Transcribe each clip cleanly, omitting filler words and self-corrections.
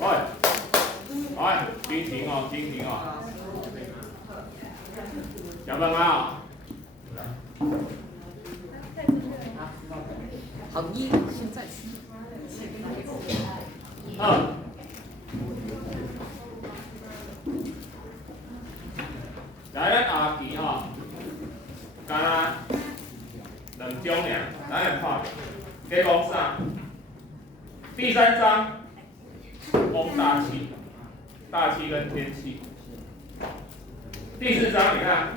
来，停停哦，停停哦。小朋友，好，一现在去。二。来，咱下期吼，干啦2种尔，咱来看，加讲啥？第3章，风大气，大气跟天气。第4章你看，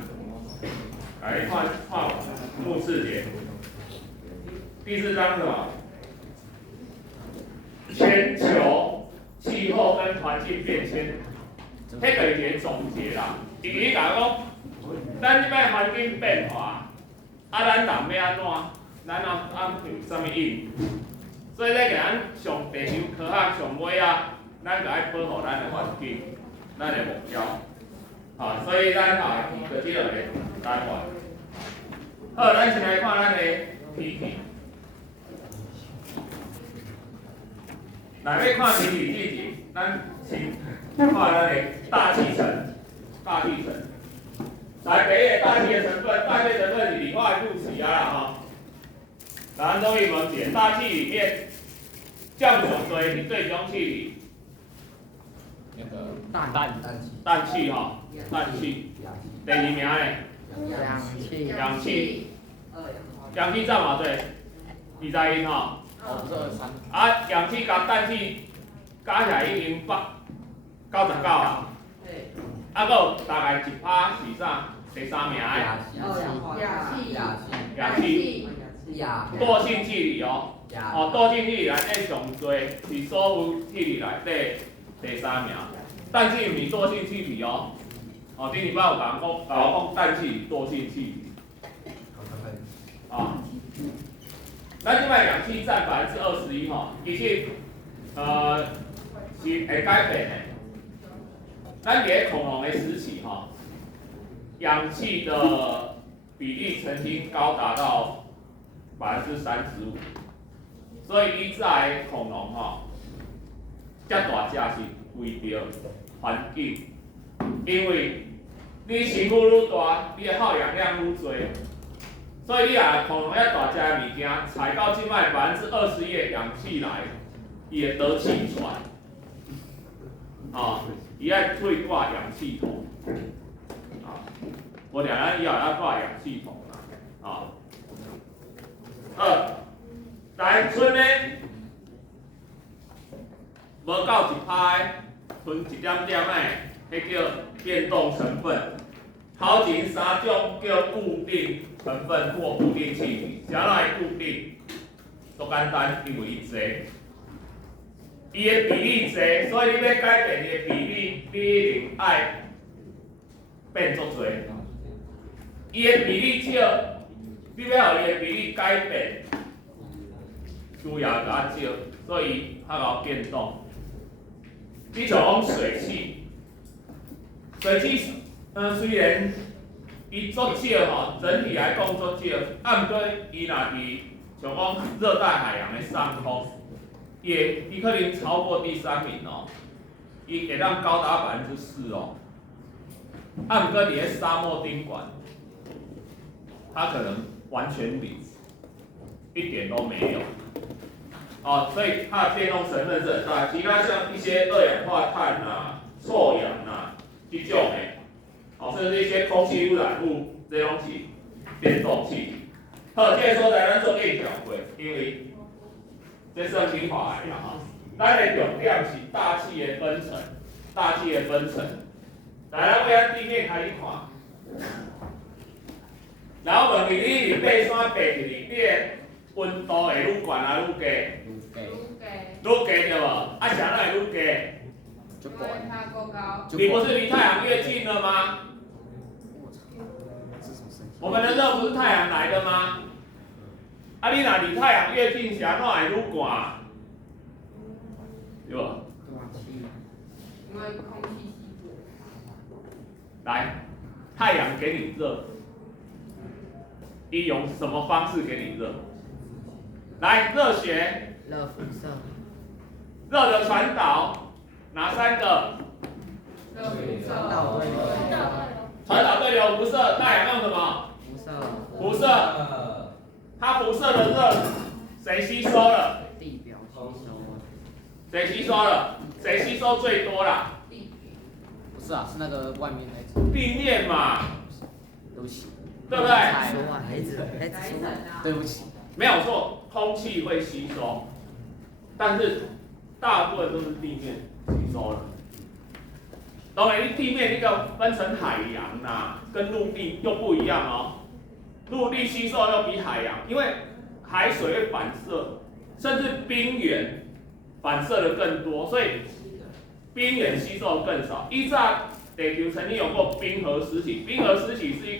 来看目视点。第4章是什么？全球气候跟环境变迁，迄个一个总结啦。伊甲讲，咱即摆环境变化，咱人要安怎？咱按什么应？所以咧，给咱上地球科学上尾啊，咱就爱保护咱的环境，咱的目标。所以咱下期就即个单元。好，咱先来看咱的天气。来，要看天气之前，咱先看咱的大气层。大气层，来，第一个大气的成分，大气成分是理化复习啦哈。咱做一门解，大气里面降上最是对种气体，那个氮气哈，氮气。第2名呢？氧气。氧气占偌济？20因吼。氧气甲氮气加起来已经99啊。还有大概1%是啥？第3名的。氧气。惰性气体哦。惰性气体内底上多是所有气体内底第3名。氮气毋是惰性气体哦。顶礼拜有甲我讲氮气是惰性气体。咱即摆氧气占21%吼，其实是会改变的。咱伫恐龙的时期哈，氧气的比例曾经高达到35%，所以以前恐龙哈，遮大只是为着环境，因为你身躯愈大，你的耗氧量愈多，所以你啊恐龙遐大只的物件，采到即摆21%的氧气来，伊会得气喘，伊爱喙挂氧气筒，无两咱以后要挂氧气筒啦，来剩咧无到1%的，剩1点点的，迄叫变动成分。头前3种叫固定成分或固定气体，啥来固定？足简单，因为伊济。伊的比例济，所以你要改变伊的比例，你一定爱变足济。伊的比例少，你要互伊的比例改变，需要较少，所以较够变动。你像讲水汽，水汽虽然伊足少吼，整体来讲足少，毋过伊若伫像讲热带海洋的上空。伊可能超过第3名哦，伊会当高达4%哦。毋过伫咧沙漠宾馆，它可能完全零，一点都没有。所以它的变动成分是很大。其他像一些二氧化碳啊、臭氧啊，这种的，甚至一些空气污染物，这种是变动气体。好，这个所在咱做链条过，因为。这算清华来啦咱的重点是大气的分层，大气的分层。来，咱要地面开始看。然后问你，你爬山爬起去，你的温度会愈悬还愈低？愈低对无？啥会愈低？你不是离太阳越近了吗？我们的热不是太阳来的吗？你若离太阳越近，啥会愈寒？对无？因为空气稀薄。来，太阳给你热，用什么方式给你热？来，热学。热辐射。热的传导，哪3个？传导对流辐射，太阳用什么？辐射。它辐射的热，谁吸收了？地表吸收。谁吸收了？谁吸收最多啦？不是啊，是那个外面那层。地面嘛，对不起。对不对？对不起。没有错，空气会吸收，但是大部分都是地面吸收了。当然，地面那个分成海洋呐，跟陆地又不一样哦。陆地吸收要比海洋，因为海水会反射，甚至冰原反射的更多，所以冰原吸收的更少。依照地球曾经有过冰河时期，冰河时期是一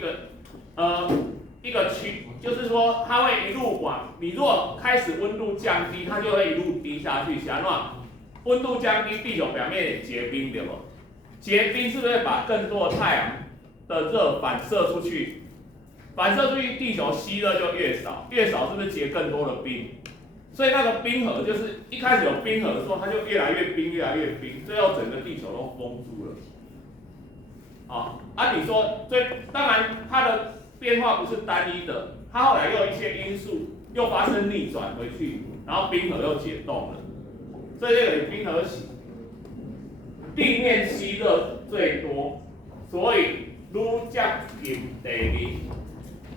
个区，就是说它会一路往，你如果开始温度降低，它就会一路低下去。想嘛，温度降低，地球表面也结冰，对不？结冰是不是会把更多的太阳的热反射出去？反射出去，地球吸热就越少，越少是不是结更多的冰？所以那个冰河就是一开始有冰河的时候，它就越来越冰，越来越冰，最后整个地球都封住了。你说，当然它的变化不是单一的，它后来又有一些因素又发生逆转回去，然后冰河又解冻了，所以这个冰河地面吸热最多，所以愈接近地面，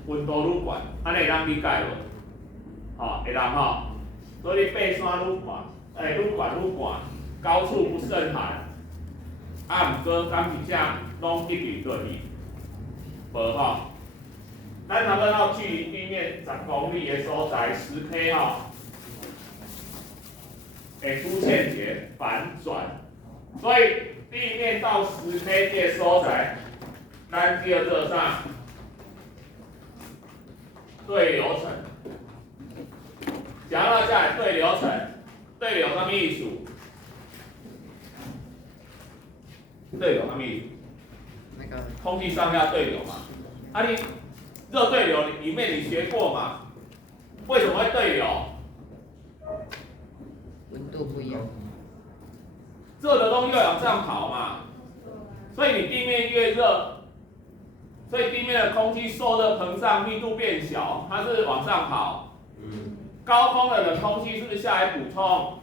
温度愈悬，安尼让理解无？会当吼，所以爬山愈悬，愈悬愈悬，高处不胜寒。毋过敢是这拢一直对伊，无吼。咱差不多到距离地面10公里的所在，10 K 会出现一个反转，所以地面到10 K 这个所在，咱叫做啥？对流层。讲到这里对流层，对流什么意思？对流什么意思？那个空气上下对流嘛。你热对流里面你学过嘛？为什么会对流？温度不一样。热的东西越往上跑嘛，所以你地面越热，所以地面的空气受热膨胀，密度变小，它是往上跑。高峰的冷空气是不是下来补充？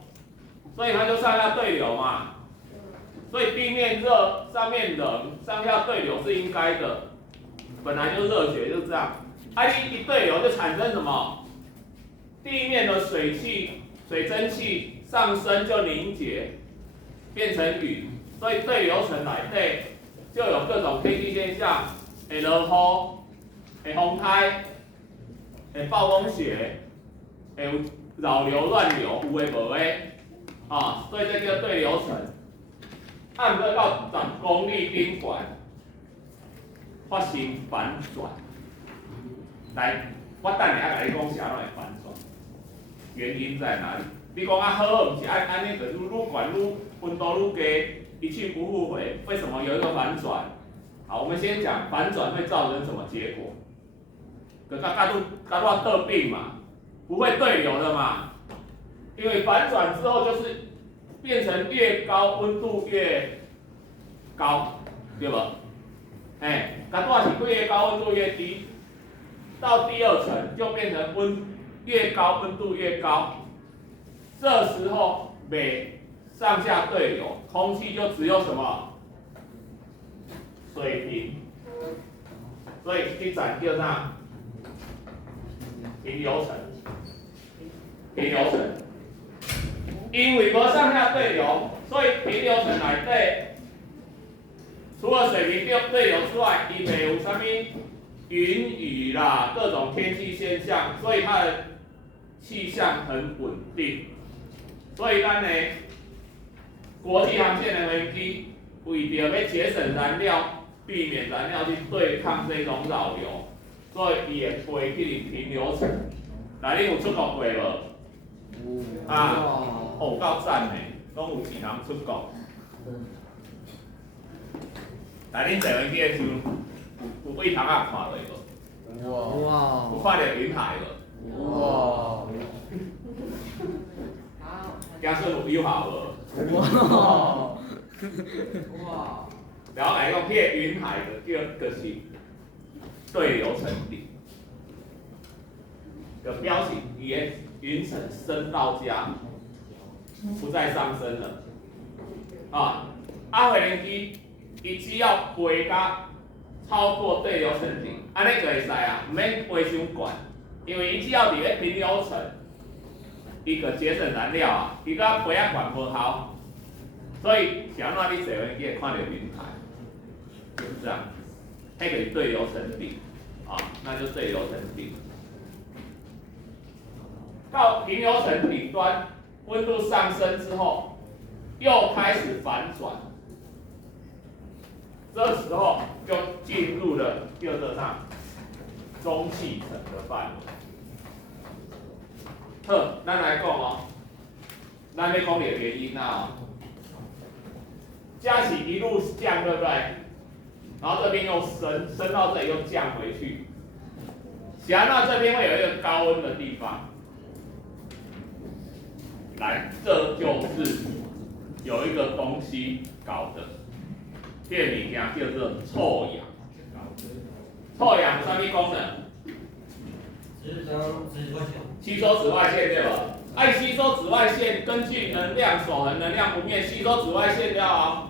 所以它就上下对流嘛。所以地面热，上面冷，上下对流是应该的，本来就热学就这样。你一对流就产生什么？地面的水蒸气上升就凝结，变成云。所以对流层内底就有各种天气现象，会落雨，会风台，会暴风雪，会有扰流乱流，有诶无诶，所以这叫对流层。按照到10公里宾馆发生反转，来，我等下甲你讲啥会反转，原因在哪里？你讲好，不是安尼，就是愈悬愈温度愈低，一去不复回，为什么有一个反转？好，我们先讲反转会造成什么结果？甲我得病嘛，不会对流的嘛，因为反转之后就是变成越高温度越高，对不？甲我是越高温度越低，到第2层就变成越高温度越高，这时候每上下对流，空气就只有什么水平，所以这站叫啥？平流层，平流层。因为无上下对流，所以平流层内底，除了水平对流之外，伊袂有啥物云雨啦，各种天气现象，所以它的气象很稳定。所以咱呢，国际航线的飞机为着要节省燃料，避免燃料去对抗这种扰流，所以伊会飞去平流层。那你有出国过无？够赞的，拢有钱人出国。来，恁坐飞机的时候，有位头仔看落无？哇！有看到云海无？哇！假设有友好无？哇！哇，然后来讲，迄个云海的就是对流层顶的标型，伊的云层升到家，不再上升了。啊，回轮机伊只要飞到超过对流层顶，安尼就会使啊，唔免飞伤悬，因为伊只要伫咧平流层，伊个节省燃料啊，伊甲飞啊悬无效，所以想让你坐飞机会看到云海。就是这样，它可以对流层顶，啊，那就对流层顶。到平流层顶端，温度上升之后，又开始反转，这时候就进入了叫做啥中气层的范围。好，咱来讲哦，咱要讲的原因啊，加起一路降，对不对？然后这边又升到这里又降回去，想到这边会有一个高温的地方，来，这就是有一个东西搞的，这个物件叫做臭氧。臭氧有什么功能？吸收紫外线对吧？爱吸收紫外线，根据能量守恒，能量不变，吸收紫外线掉啊。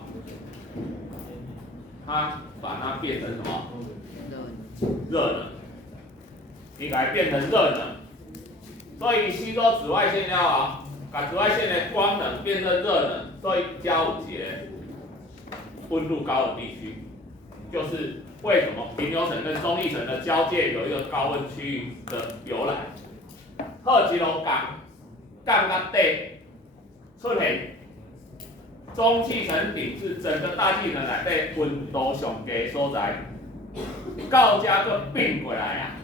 它把它变成什么？热能。你把它变成热能，所以吸收紫外线了啊，把紫外线的光能变成热能，所以交界温度高的地区，就是为什么平流层跟中立层的交界有一个高温区域的由来。好一路降到底出现。中气层顶是整个大气层内底温度上低的所在，到这个并过来啊，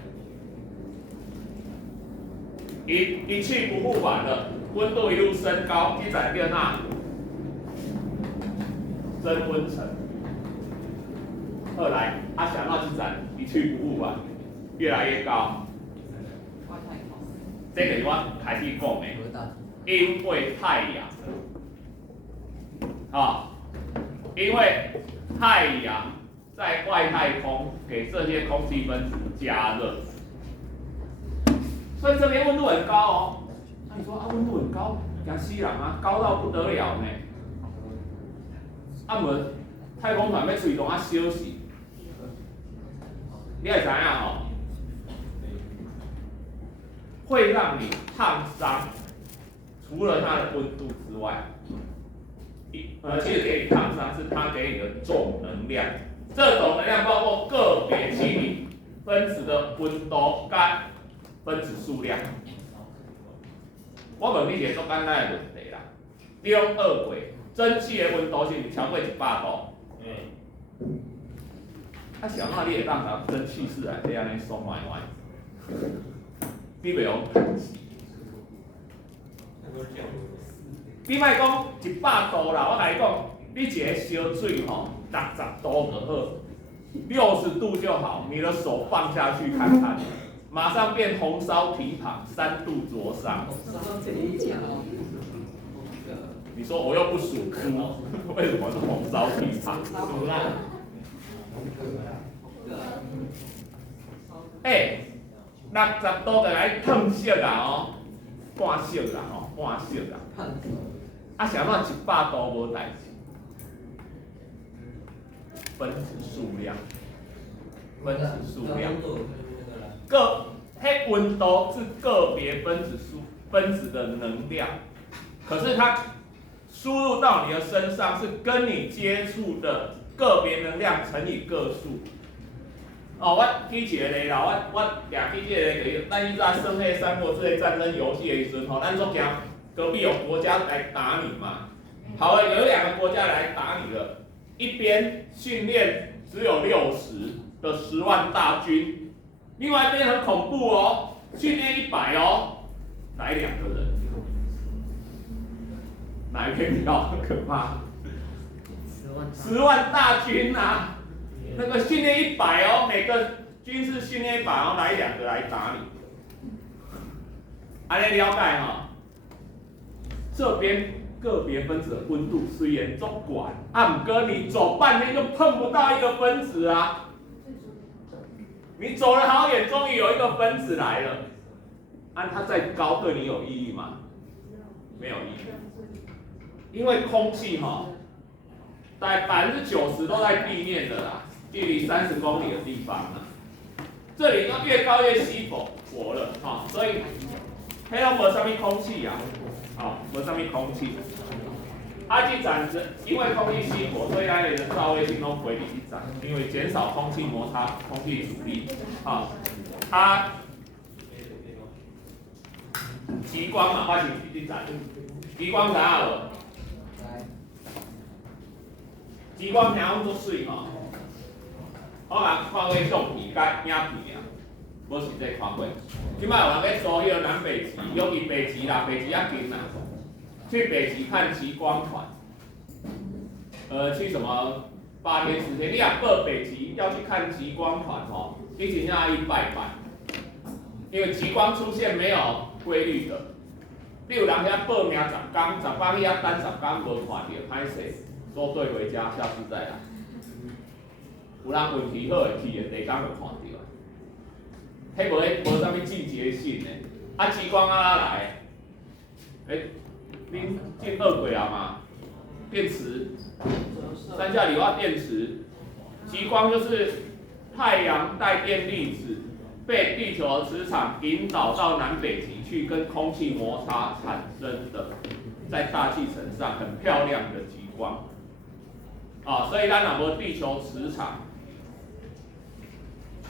一去不复返了，温度一路升高，这才叫哪？升温层。后来想到这站一去不复返，越来越高。这个是我开始讲的，因为太阳。因为太阳在外太空给这些空气分子加热，所以这边温度很高哦。那你说温度很高，惊死人啊，高到不得了呢。太空船要出去动休息，你会知影会让你烫伤，除了它的温度之外。其实给你烫伤是它给你的总能量，这种能量包括个别气体分子的温度跟分子数量。我问你一个最简单的问题啦，你用二轨蒸汽的温度是不是超过100度？想到你会当把蒸汽室内底安尼爽歪歪，你袂用叹气。你莫讲100度啦，我甲你讲，你一个烧水吼，60度就好，60度就好，你的手放下去看看，马上变红烧蹄膀，3度灼伤。你说我又不属猪，为什么是红烧蹄膀？60度就来烫色啦哦，半色啦哦，半色啦。想到100度无代志，分子数量，迄温度是个别分子的能量，可是它输入到你的身上是跟你接触的个别能量乘以个数。我举一个例啦，我举起这个例，咱以前算迄《三国志》的战争游戏的时阵，咱做惊隔壁有国家来打你嘛。好了，有2个国家来打你了，一边训练只有60的10万大军，另外一边很恐怖哦，训练100哦，来2个人，哪一边比较可怕？10万大军啊，那个训练100哦，每个军事训练100哦，来2个来打你，安尼了解哈？这边个别分子的温度虽然足管，啊，不过你走半天就碰不到一个分子啊。你走了好远，终于有一个分子来了，按它再高对你有意义吗？没有意义，因为空气大概90%都在地面的啦，距离30公里的地方啦。这里要越高越稀薄了所以黑龙没什么空气啊，没什么空气。这站因为空气稀薄，所以它的照卫星都回离一站，因为减少空气摩擦、空气阻力。它极光嘛，我是一站，极光知影无？极光听讲足水我看过相片甲影片啊，无实际看过。即摆有人咧租迄个南北极，尤其北极啦，北极较近啦。去北极看极光团，去什么8天10天，你若报北极要去看极光团你真正要去拜拜，因为极光出现没有规律的。你有人遐报名10天，10天遐等10天无看到，歹势，收队回家，下次再来。有人运气好会去的，第2天就看到。迄无啥物季节性的，极光来？恁进2轨啊嘛？电池，山下里瓦电池，极光就是太阳带电粒子被地球的磁场引导到南北极去，跟空气摩擦产生的，在大气层上很漂亮的极光。所以咱若无地球磁场，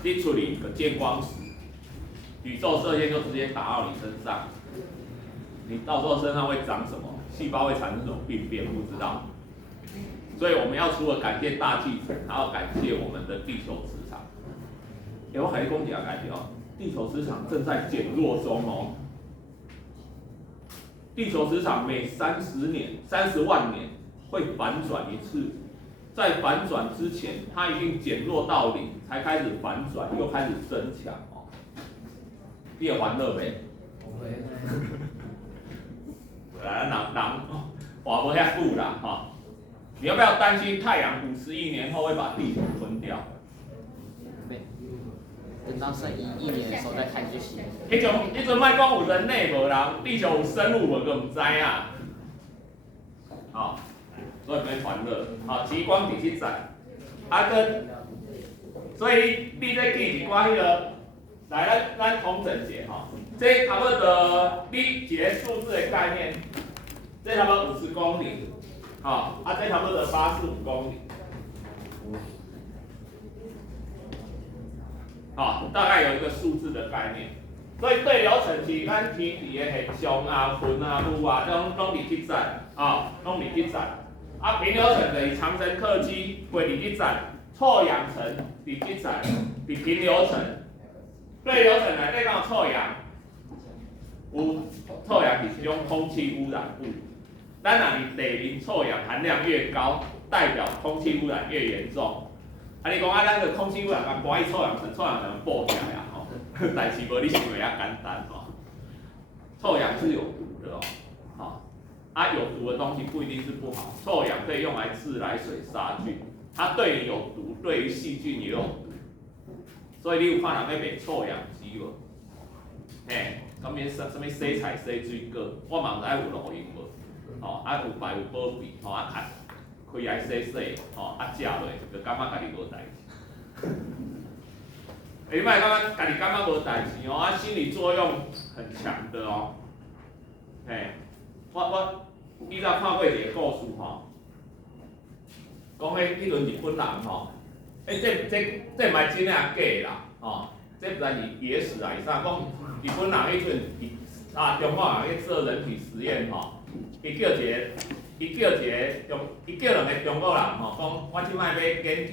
你处理个见光死，宇宙射线就直接打到你身上。你到时候身上会长什么？细胞会产生什么病变？不知道。所以我们要除了感谢大气层，还要感谢我们的地球磁场。我海公姐要感觉地球磁场正在减弱中地球磁场每30万年会反转一次，在反转之前，它一定减弱到0，才开始反转，又开始增强你也玩乐呗？人活不遐久啦你要不要担心太阳50亿年后会把地球吞掉？等到剩1年的时候再看就行。迄阵莫讲有人类无人，地球有生物无个唔知啊。所以免烦恼。极光第7站，所以你再记一寡迄个，来咱统整一下这差不多你一个数字的概念，这差不多50公里，这差不多85公里，大概有一个数字的概念。所以对流层是咱天地的现象云雾这种拢伫7站，拢伫7站。平流层就是长城客机会伫7站，臭氧层伫7站，伫平流层。对流层内底敢有臭氧？有臭氧是一种空气污染物。咱若是地面臭氧含量越高，代表空气污染越严重。你讲咱个空气污染甲关于臭氧层报起来但是无你想的遐简单臭氧是有毒的有毒的东西不一定是不好。臭氧可以用来自来水杀菌，它对你有毒，对于细菌也有毒。所以你有看人要卖臭氧机无？什么洗菜洗水果，我嘛毋知有录音无？有排有保庇，开来洗洗，食落就感觉家己无代志。你莫感觉家己感觉无代志心理作用很强的我以前看过一个故事讲迄阵日本人这毋係真啊假啦这不是野史啊，啥讲日本人迄阵中国人去做人体实验伊叫2个中国人讲我即摆要研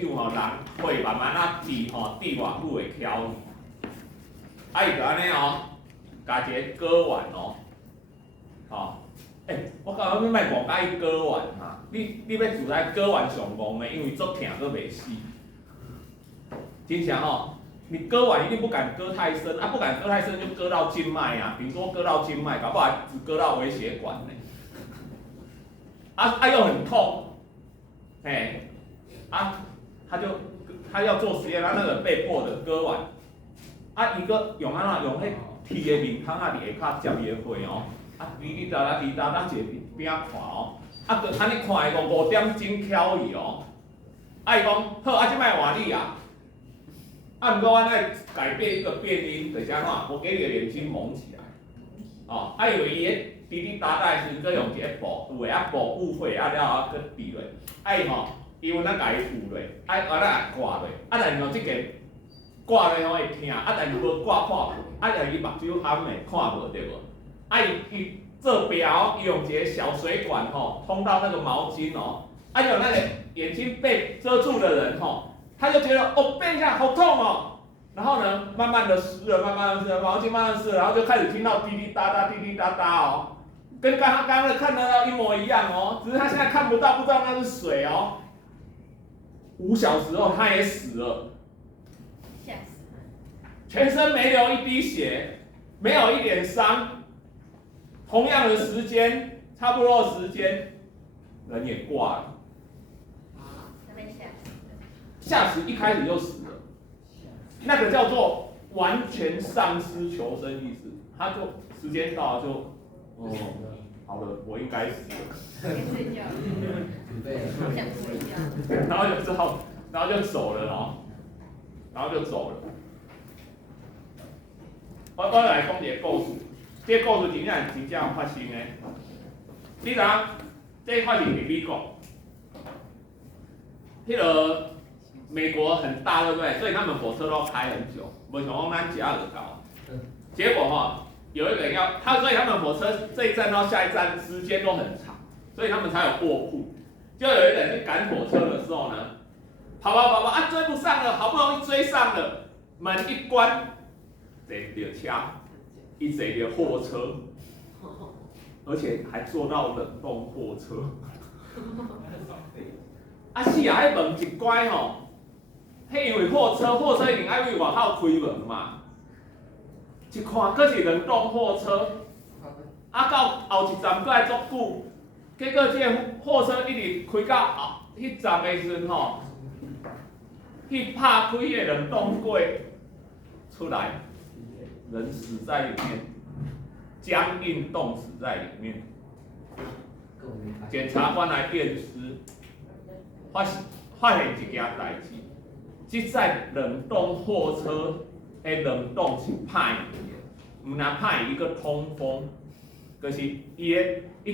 究人血慢慢治治偌久会翘去，伊就安尼加一个睾丸我讲你莫误解伊睾丸你要自知睾丸上戆的，因为足疼佫袂死，真正你割完一定不敢割太深不敢割太深就割到静脉顶多割到静脉，搞不好只割到微血管呢。又很痛，他要做实验，他那个被迫的割完，伊个用安怎用迄铁的面孔伫下骹接伊的血哦，滴答一个边仔看哦，就安尼看个5点钟敲伊哦，伊讲好，即摆换你啊，毋过我来改变一个变音，就是安怎，我给你的眼睛蒙起来，因为伊个滴答的时阵，佮用一个布，有诶布捂血了后，佮闭落，伊有咱家己捂落，咱挂落，但是即个挂落会疼，但是无挂破皮，但伊目睭暗的看无对无？伊做标，伊用一个小水管通到那个毛巾有那个眼睛被遮住的人他就觉得变一下好痛哦，然后呢，慢慢的湿了，毛巾慢慢湿了，然后就开始听到滴滴答答跟刚刚的看得到一模一样只是他现在看不到，不知道那是水5小时后他也死了，吓死！全身没流一滴血，没有一点伤，同样的时间，差不多的时间，人也挂了。他被吓死了。吓死一开始就死了，那个叫做完全丧失求生意识，他就时间到了就，好了，我应该死了。该睡觉。好想睡觉。然后就走了我来讲一个故事，这个故事真正有发生的。你知影，这发生伫美国，美国很大，对不对？所以他们火车都要开很久，不像咱捷就到。结果有一个人所以他们火车这一站到下一站时间都很长，所以他们才有卧铺。就有一个人去赶火车的时候呢，跑追不上了，好不容易追上了，门一关，坐着车，一坐着货车，而且还坐到冷冻货车。迄门一关因为货车一定爱为外口开门嘛，一看佫是冷冻货车，到后一站佫来足久。结果这个货车一直开到迄站的时阵去拍开迄个冷冻柜出来，人死在里面，僵硬冻死在里面。检察官来验尸，发现一件代志，即在冷冻货车的冷冻是歹去的，毋但歹伊佫通风，就是伊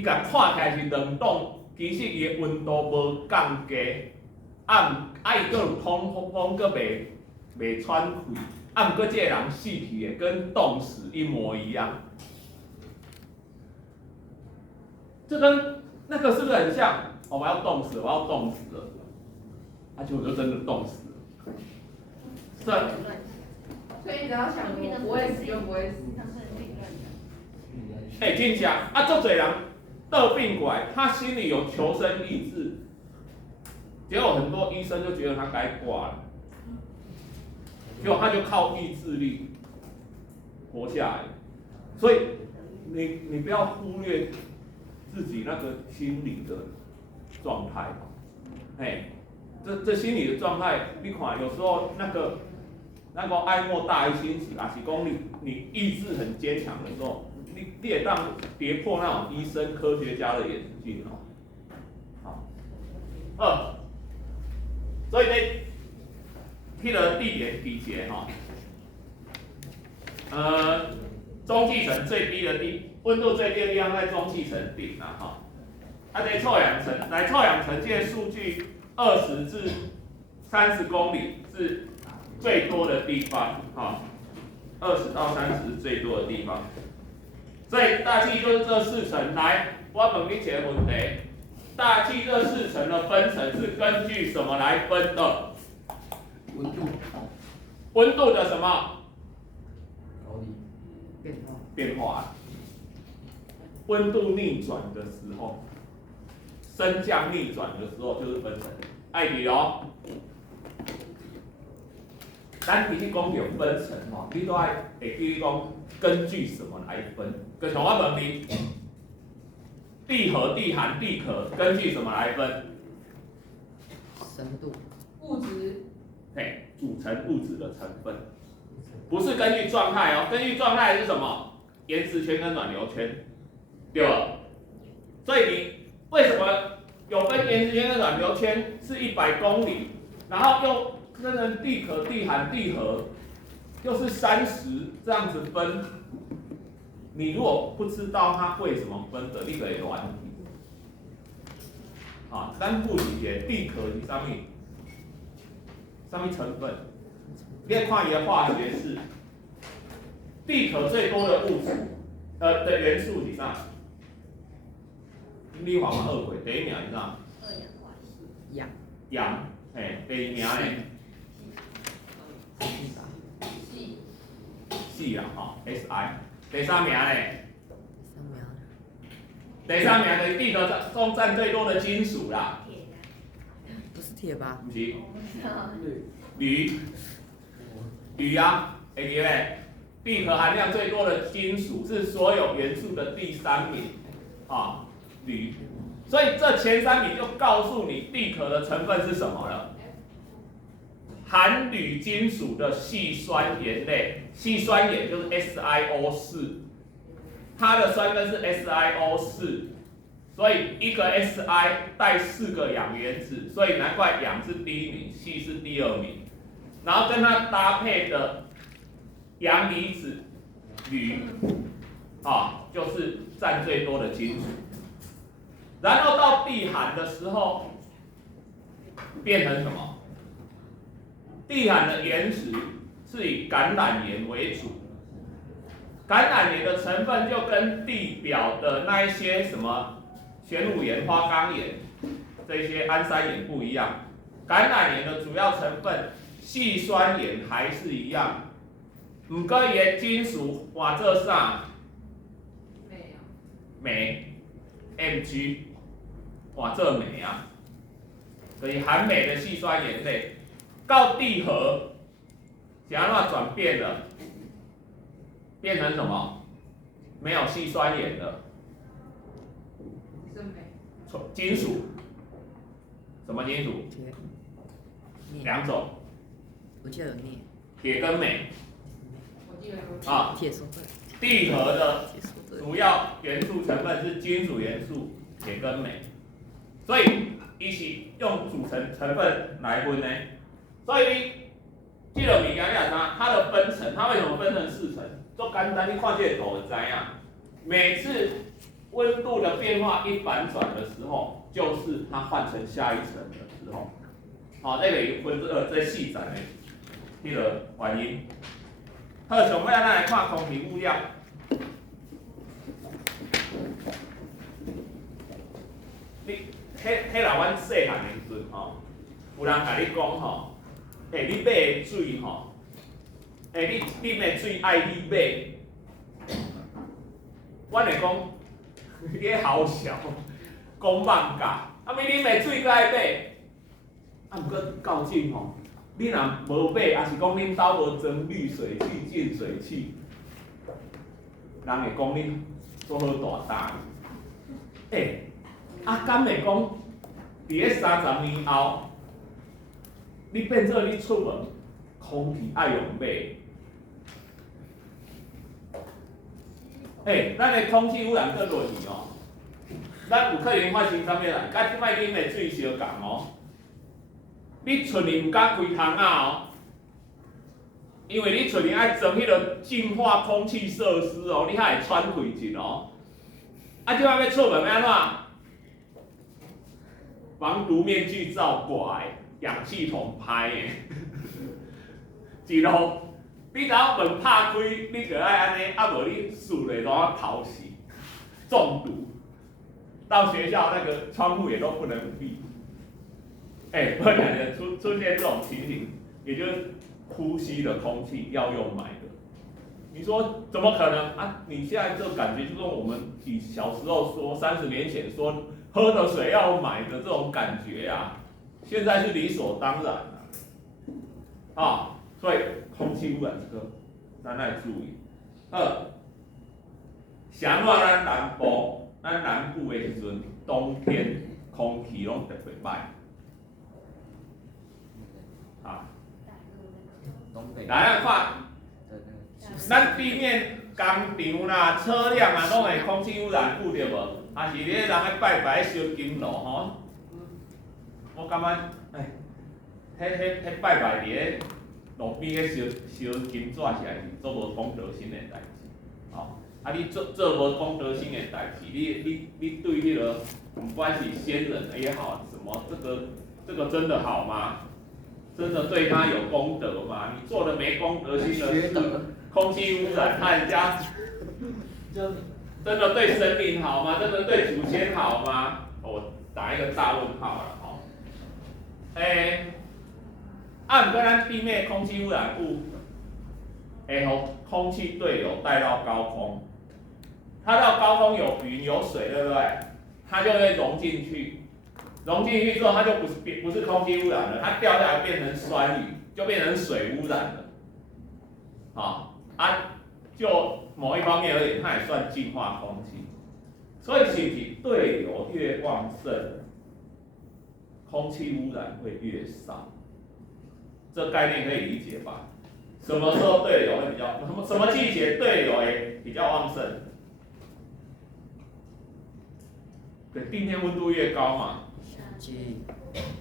甲看起来是冷冻，其实伊的温度无降低，伊佫有通风，佫袂喘气，毋过这个人死去的跟冻死一模一样，这跟那个是不是很像？我要冻死了，结果就真的冻死了。所以你只要想我不会死就不会死。真正足侪人得病过来，他心里有求生意志，结果很多医生就觉得他该挂了，结果他就靠意志力活下来。所以你不要忽略自己那个心理的状态，这心理的状态，你看有时候那个爱莫大于心死，也是讲你意志很坚强的时候，你也当跌破那种医生科学家的眼镜好，所以迄个地点底节中继层最低的温度最低的地方在中继层顶这臭氧层，臭氧层这个数据20至30公里是最多的地方20到30是最多的地方。所以大气就是这4层。来，我问你一个问题：大气这4层的分层是根据什么来分的？温度。温度的什么？变化。温度逆转的时候，升降逆转的时候就是分层。爱记咱其实讲有分层你都爱会记讲根据什么来分。就像我问你，地核、地含、地壳根据什么来分？深度。物质。嘿，组成物质的成分，不是根据状态哦，根据状态是什么？延时圈跟暖流圈，对吧？所以你为什么有分延时圈跟暖流圈是100公里，然后又分成地壳、地含、地核，又是30这样子分？你如果不知道它为什么分的，你可以乱题。啊，咱复习一下地壳是啥物？啥物成分？你可以看伊的化学式。地壳最多的物质，的元素是啥？你话嘛学过，第一名是啥？二氧化硒。氧。氧，嘿，第二名呢？硒啦，吼 ，Si。第三名呢？第三名的地壳中占最多的金属啦。不是铁吧？不是。铝。铝啊，会记咧？地壳含量最多的金属是所有元素的第3名，啊，铝。所以这前3名就告诉你地壳的成分是什么了。含铝金属的细酸盐类，细酸盐就是 SiO4， 它的酸根是 SiO4， 所以一个 Si 带4个氧原子，所以难怪氧是第1名，硒是第2名。然后跟它搭配的阳离子铝，啊，就是占最多的金属。然后到地含的时候，变成什么？地含的原石是以橄榄岩为主，橄榄岩的成分就跟地表的那一些什么玄武岩、花岗岩这些安山岩不一样。橄榄岩的主要成分细酸盐还是一样，不过伊的金属换做啥？镁 ，Mg 换做镁啊，所以含镁的细酸盐类。到地核，是安怎转变了？变成什么？没有细酸盐了。金属。什么金属？铁。2种。我记得有镍。铁跟镁。啊。铁说对。地核的主要元素成分是金属元素铁跟镁，所以一起用组成成分来分呢。所以这个物件你也知，它的分层，它为什么分成4层？做简单，你看这个图就知影。每次温度的变化一反转的时候，就是它换成下一层的时候。好，这个分这细层的这个原因。好，上尾咱来看空气污染。你迄人阮细汉的时阵吼，有人甲你讲吼。你买的水吼，你啉的水爱你买，阮会讲，你个好笑，讲放假，啊咪啉的水阁爱买，啊毋过到今吼，你若无买，也是讲恁兜无装滤水器、净水器，人会讲恁做好大胆。敢会讲，伫个30年后？你变做你出门，空气爱用买。咱的空气污染更落去哦。咱有可能发生啥物啦？甲即摆啉的水相共哦。你厝里毋敢开窗啊哦，因为你厝里爱装迄个净化空气设施哦，你才会喘气进哦。即摆要出门要安怎？防毒面具罩挂的。氧气筒拍的，一路你只要门拍开，你就爱安尼，无你厝内都要讨死，中毒。到学校那个窗户也都不能闭。不然出现这种情形，也就是呼吸的空气要用买的。你说怎么可能啊？你现在这感觉就跟我们以小时候说30年前说喝的水要买的这种感觉啊。现在是理所当然了，所以空气污染这个咱来注意。想话咱南部咱南部的时阵，冬天空气拢特别歹。啊，来看，咱地面工厂啦、车辆啊，拢会空气污染有对无？啊是咧人咧拜拜烧金炉吼，我感觉，迄拜拜伫咧路边咧烧金纸是还是做无公德心的代志，吼。啊，你做无公德心的代志，你对迄个不管是先人也好，什么这个真的好吗？真的对他有功德吗？你做了没公德心的事，空气污染害人家，真的对神明好吗？真的对祖先好吗？我打一个大问号了，吼。按跟咱地面空气污染物，会和空气对流带到高空，它到高空有云有水，对不对？它就会融进去。融进去之后，它就不是空气污染了，它掉下来变成酸雨，就变成水污染了。就某一方面而言，它也算净化空气。所以，是不是对流越旺盛，空气污染会越少？这概念可以理解吧？什么时候对流会比较？什么季节对流也比较旺盛？对，地面温度越高嘛。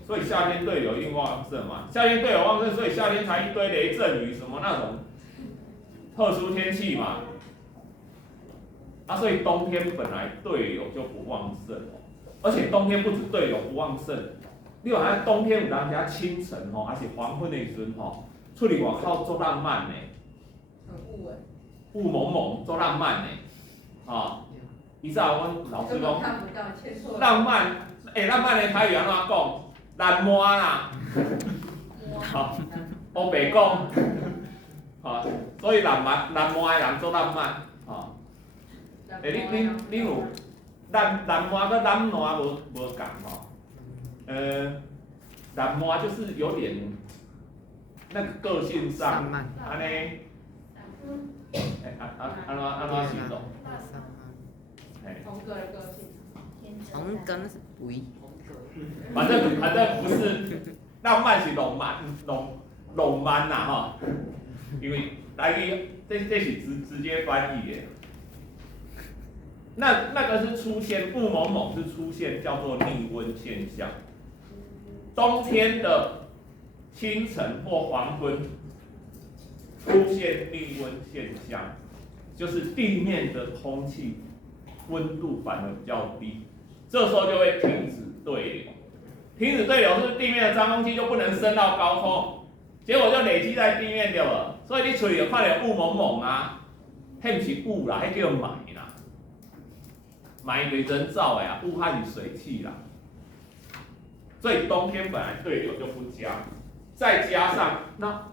所以夏天对流一定旺盛嘛，夏天对流旺盛，所以夏天才一堆雷阵雨什么那种特殊天气嘛。所以冬天本来对流就不旺盛，而且冬天不止对流不旺盛，你话咱冬天有当时清晨还是黄昏的时阵出去外口做浪漫呢。很雾诶。雾蒙蒙做浪漫呢，以前阮老师讲，浪漫。浪漫的台语安怎讲？蓝漫啦，乌白讲，所以蓝漫的人做浪漫，你有蓝漫跟蓝漫无共蓝漫就是有点那个个性上，安尼，安怎形容？同个的个性。红根是肥，反正不是浪漫是浪漫呐因为台语这是直接翻译的。那个是出现雾蒙蒙是出现叫做逆温现象，冬天的清晨或黄昏出现逆温现象，就是地面的空气温度反而比较低。这时候就会停止对流，停止对流是地面的脏空气就不能升到高空，结果就累积在地面对了。所以你嘴里有看到雾蒙蒙啊，迄不是雾啦，迄叫霾啦，霾是人造的啊，雾它是水汽啦。所以冬天本来对流就不佳，再加上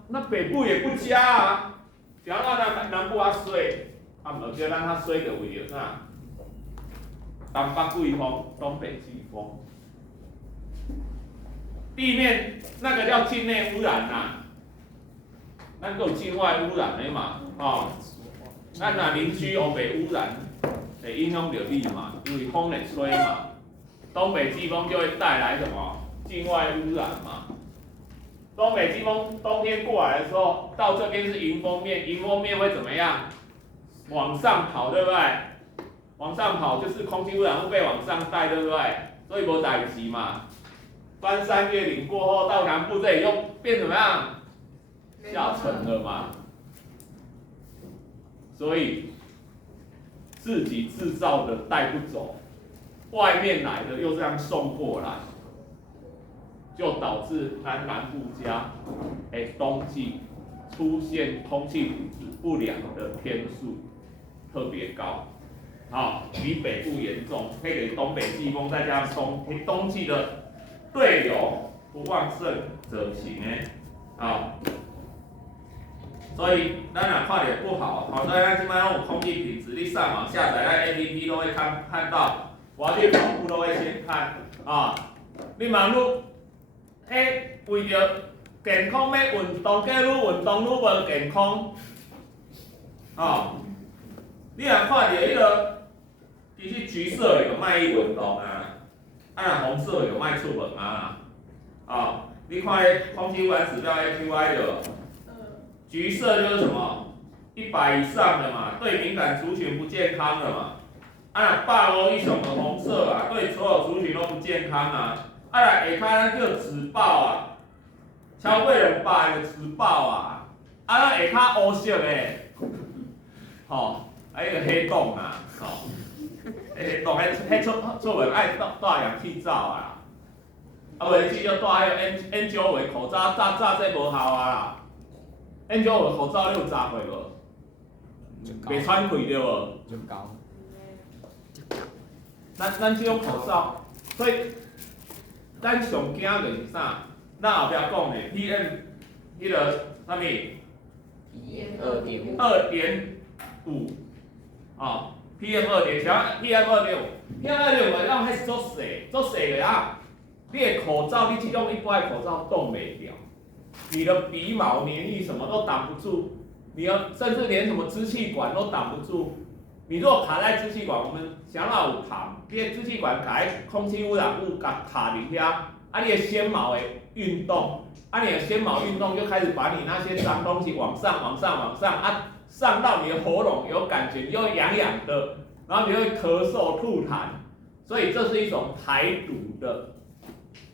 那北部也不佳啊，讲到南部水，唔叫咱较水就为着啥？东北季风、东北季风，地面那个叫境内污染呐，咱有境外污染的嘛，咱若邻居有被污染，会影响到你嘛，因为风会吹嘛，东北季风就会带来什么境外污染嘛。东北季风冬天过来的时候，到这边是迎风面，迎风面会怎么样？往上跑，对不对？往上跑就是空气污染物被往上带，对不对？所以无代志嘛。翻山越岭过后，到南部这里又变怎么样？下沉了嘛。所以自己制造的带不走，外面来的又这样送过来，就导致南部家，冬季出现空气品质不良的天数特别高。比北部严重，配给东北季风，再加上冬季的对流不旺盛则行所以咱若看到不好，所以咱即摆有空气品质，你上网下载咱 APP 都会看到，我要去跑步都会先看你嘛为着健康要运动，计愈运动愈无健康你若看到迄个其实橘色有卖一运动啊，红色有卖出门啊。你看空气污染指标 AQI 的，橘色就是什么？100以上的嘛，对敏感族群不健康的嘛。150以上的红色啊，对所有族群都不健康啊。下骹咱叫紫爆啊，超过200就紫爆啊。下骹乌色的，迄个黑洞啊，黑洞，迄出门爱戴氧气罩啊。袂记就戴迄个 N95口罩，炸这无效啊啦。N95口罩你有炸过无？袂喘气对无？就高。咱即种口罩，所以咱上惊就是啥？咱后壁讲的 PM 迄个啥物？2.5PM 2.5，像 PM 2.5让迄做细个啊。你的口罩，你这种一般的口罩冻袂掉，你的鼻毛、黏液什么都挡不住，甚至连什么支气管都挡不住。你如果卡在支气管，我们想到有卡，你的支气管卡在空气污染物卡里遐，你的纤毛的运动，你的纤毛运动就开始把你那些脏东西往上，上到你的喉咙有感觉，你就痒痒的，然后你会咳嗽、吐痰，所以这是一种排毒的。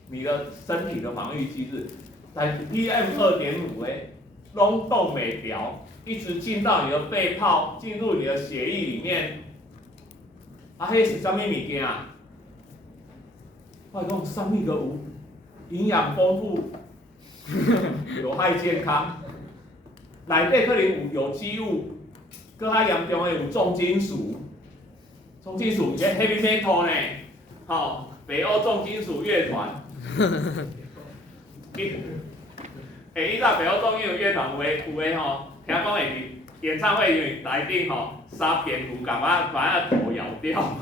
你的身体的防御机制，但 PM 2.5拢冻袂掉，一直进到你的肺泡，进入你的血液里面。迄是啥物物件啊？我讲啥物都有，营养丰富，有害健康，内底可能有机物，更较严重的有重金属，heavy metal 呢，北欧重金属乐团。你知道北欧重金属乐团有诶听讲会演唱会内顶杀蝙蝠，把它头咬掉。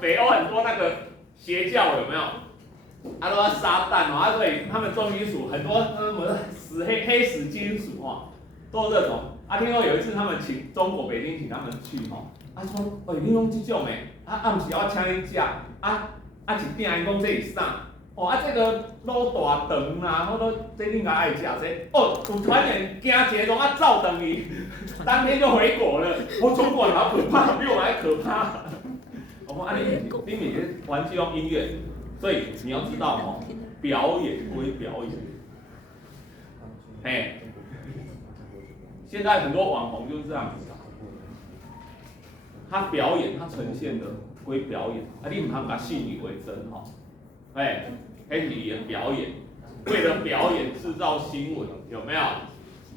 北欧很多那个邪教有没有？都要撒旦所以他们重金属很多什么黑死金属都这种。听说有一次他们请中国北京请他们去说你用这种暗时要请你食一鼎伊讲这是啥？这个卤大肠啦，或者这你应该爱食这。有团员惊一个走回去，当天就回国了。中国人好可怕，比我们还可怕。我讲你每天玩这种音乐，所以你要知道表演归表演。现在很多网红就是这样子，他表演他呈现的。归表演，你唔通把信以为真那是你的表演，为了表演制造新闻，有没有？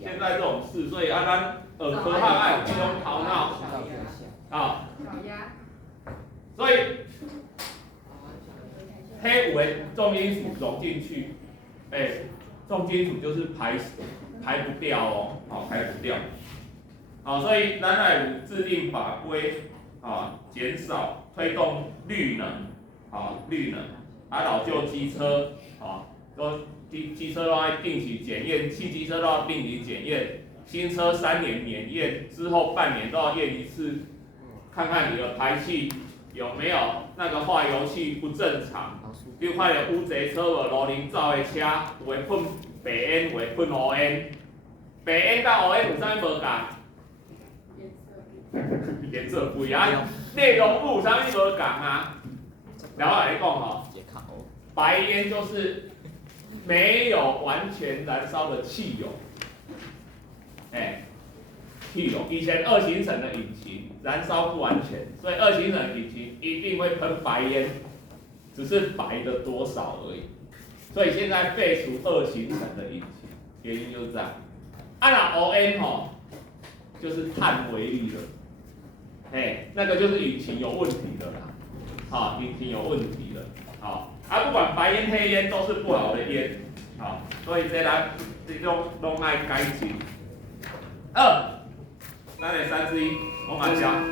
现在这种事，所以咱科学爱这种头脑所以有的重金属融进去，重金属就是排不掉排不掉，所以咱要有制定法规减少。推动绿能，绿能，老旧机车，机车都要定期检验，汽机车都要定期检验，新车3年免验，之后半年都要验一次，看看你的排气有没有那个化油器不正常。你有看到有贼车无路顶走的车，有会喷白烟，有会喷黑烟，白烟甲黑烟有啥物无共？颜色不一样，内容物啥物无共啊？然后来讲白烟就是没有完全燃烧的汽油，汽油。以前2行程的引擎燃烧不完全，所以2行程引擎一定会喷白烟，只是白的多少而已。所以现在废除2行程的引擎，原因就是这样。那 ON 就是碳微粒了。那个就是引擎有问题的啦，引擎有问题了，不管白烟黑烟都是不好的烟，所以这种拢爱改进。咱的3之1，我马上。